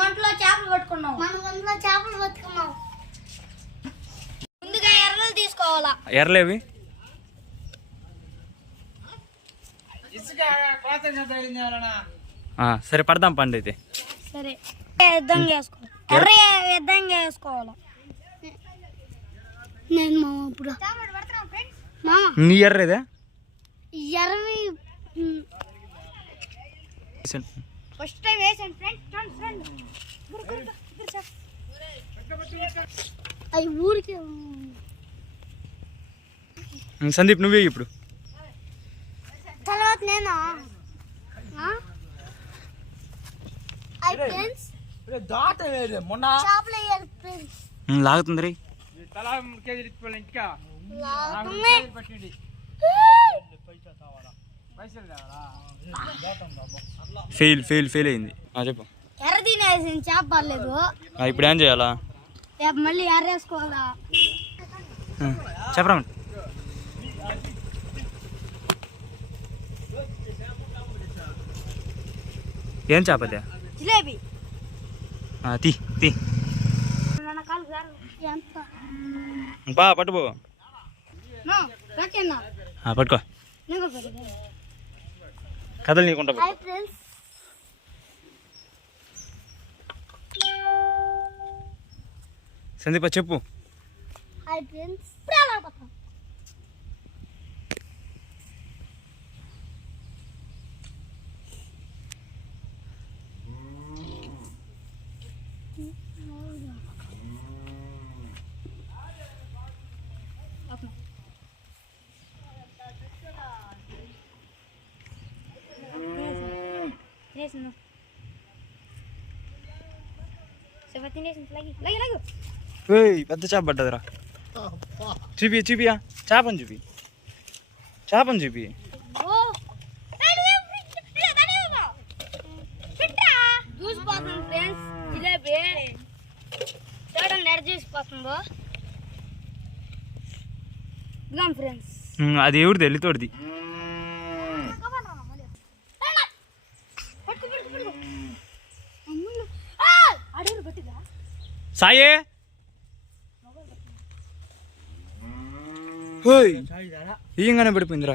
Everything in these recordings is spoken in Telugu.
గంటలో చేపలు పట్టుకున్నాం. ముందుగా ఎర్రలు తీసుకోవాలా. ఎర్రలేవి సరే పడదాం పండు అయితే. సరే విధంగా వేసుకోవాలి. ఎర్ర విధంగా వేసుకోవాలా. నేను మామ ఇప్పుడు నీ ఎర్రదా ఎర్రవి ఫస్ట్ టైం వేసాను ఫ్రెండ్స్. అవి ఊరికి సందీప్ నువ్వే ఇప్పుడు తర్వాత నేను లాగుతుంది రే. ఫెయిల్ అయింది. చెప్పు. ఎర్ర తినేసింది చేప పర్లేదు. ఇప్పుడు ఏం చేయాలా? మళ్ళీ ఎర్ర వేసుకోవాలా. చెప్పరా. ఏం చేపదే? జిలేబీ. తీ పట్టుకో. పట్టుకో కథలు నీకుంటా. సందీప చెప్పు. పెద్ద చేప పడ్డదిరా. చూపియా చేపని చూపి. అది ఎవరిది? వెళ్ళితోడిది. సాయే ఈయంగానే పడిపోయిందిరా.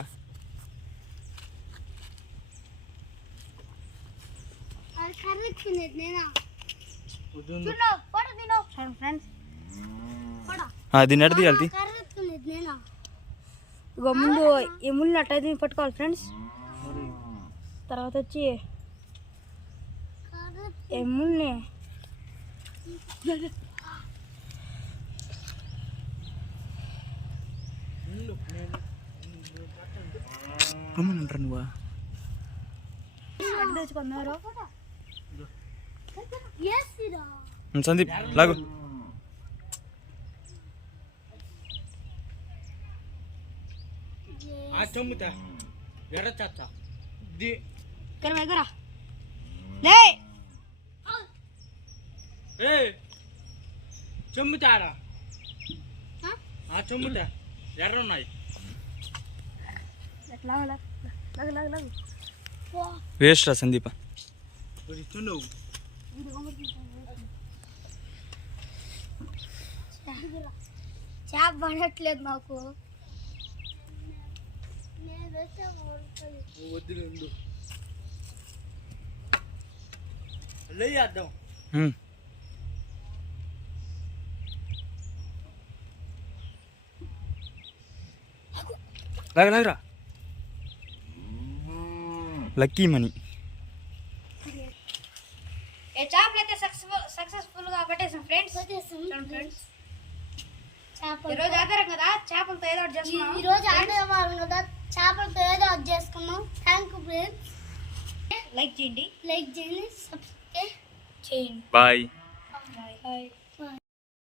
దీన్ని ఎడ తీయాలి? ముందు ఈ ముళ్ళు అట్టయితే పట్టుకోవాలి ఫ్రెండ్స్. తర్వాత వచ్చి ఈ ముళ్ళని నువ్వా సందీప్ లాగు. చెమ్ముతారా? చెమ్ముతా ఎర్ర ఉన్నాయి. వేస్ట్ రా సందీప. చేప పడట్లేదు నాకు. లాగరా. Lucky money. చేపలు అయితే సక్సెస్ఫుల్ గా పట్టేసాం ఫ్రెండ్స్. ఈరోజు ఆధారం కదా చేపలతో ఏదో చేసుకున్నాం. ఈరోజు ఆధారం కదా చేపలతో ఏదో చేసుకున్నాం. Thank you friends. లైక్ చేయండి, సబ్స్క్రైబ్ చేయండి. బాయ్.